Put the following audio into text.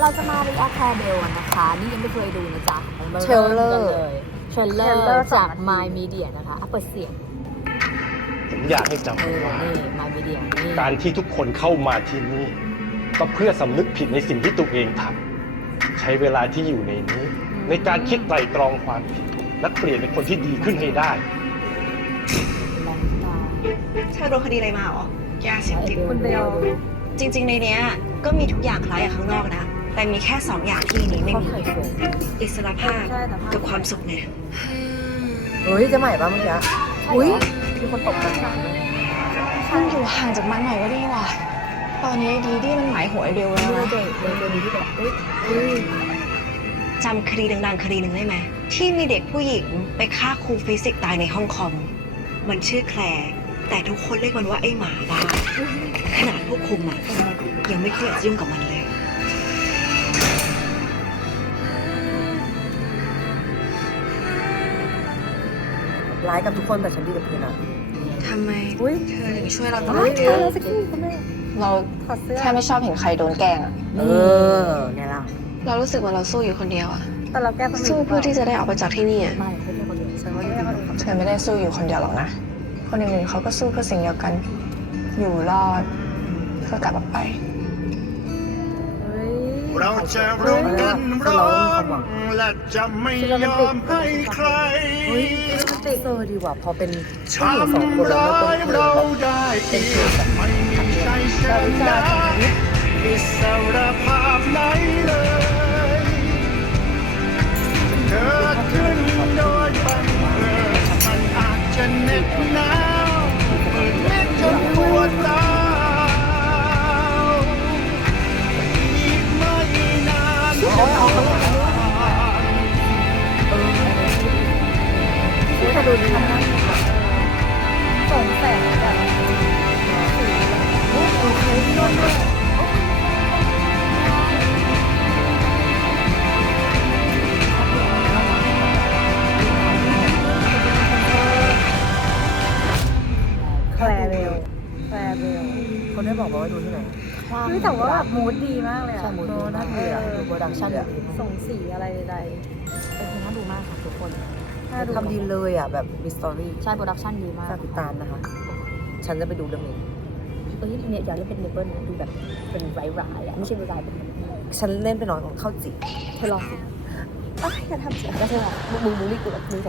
เราจะมารีแอคแคร์เบลนะคะ นี่ยังไม่เคยดูนะจ๊ะมาเทรลเลอร์มกันเลยเทรลเลอเทรลเลอร์ร์สองจากนาที My Media นะคะอะเปิดเสียงผมอยากให้จำเอไว้อว่า นี่ My Media นี่การที่ทุกคนเข้ามาที่นี่ ก็เพื่อสำนึกผิดในสิ่งที่ตัวเองทำใช้เวลาที่อยู่ในนี้ ในการคิดไตรตรองความผิด และเปลี่ยนเป็นคนที่ดีขึ้นให้ได้ แรงตาเธอโดนคดีอะไรมาเหรอ ยาเสพติด คุณเบล จริง ๆ ในเนี้ยก็มีทุกอย่างคล้ายกับข้างนอกนะ แต่มีแค่สองอย่างที่ในนี้ไม่เขามีเคยสวยอิสรภาพใช่แต่ภาพกับความสุขไงเฮ้ยจะใหม่ป่ะเมื่อกี้อุ้ยมีคนตกกันหนักเลยมันอยู่ห่างจากมันหน่อยก็ดีว่ะ ตอนนี้ดีดีมันหมายหัวไอเบลแล้วนี่นะเจอเจอเจอดีที่แบบเอ้ยเอ้ยจำคดีดังๆคดีหนึ่งได้ไหมที่มีเด็กผู้หญิงไปฆ่าครูฟิสิกส์ตายในห้องคอม มันชื่อแคลร์แต่ทุกคนเรียกมันว่าไอ้หมาบ้าขนาดผู้คุมอะยังไม่เคยอยากจะยุ่งกับมันเลย ร้ายกับทุกคนแต่ฉันดีกับเธอนะ ทำไมอุ้ยเธอถึงช่วยเราตลอเฮ้ดยเธอสักทีคุณแม่เราถอดเสื้อแค่ไม่ชอบเห็นใครโดนแกล้งอะเออเนี่ยล่ะเรารู้สึกว่าเราสู้อยู่คนเดียวอะแต่เราแก้ปัญหาสู้เพื่อที่จะได้ออกไปจากที่นี่อะไม่เขาเป็นคนเดียวฉันว่าจริงๆเธอไม่ได้สู้อยู่คนเดียวหรอกนะ คนอื่นๆเขาก็สู้เพื่อสิ่งเดียวกัน อยู่รอดเพื่อกลับออกไปเฮ้ย เราจะร่วมกันร้องและจะไม่ยอมให้ใครเฮ้ยติเซอร์ดีกว่าพอเป็นผู้หญิงสองคนทำแล้วร้าเป็ยนเพลเรางแบบได้อีกไม่มีใครชนะอิสรภาพไหนเลยเกิดขึ้นโดยบังเอิญมันอาจจะเหน็ดหนา แคลร์เบลแคลร์เบลเขาได้บอกมาว่าดูที่ไหนเฮ้ยแต่ว่าแบบมูดดีมากเลยอะใช่มูดดีเออมาน่ากดูอะดูโปรดักชั่นดีมากส่งสีอะไรใดเป็นเพลงน่าดูมากค่ะทุกคนๆน่าดูทำดีเลยอะแบบมีสตอรี่ใช่โปรดักชั่นดีมากฝากติดตามนะคะ ฉันจะไปดูเรื่องนี้ เอ้ยเนี่ยอยากเล่นเป็นเนเบิลนะดูแบบเป็นร้ายๆอะไม่ใช่ร้ายๆเป็นฉันเล่นเป็นน้องของข้าวจิเธอลองสิอ้าวอย่าทำเสียงแล้วเธอบอกมึงมึงรีบกูแบบมึงใส่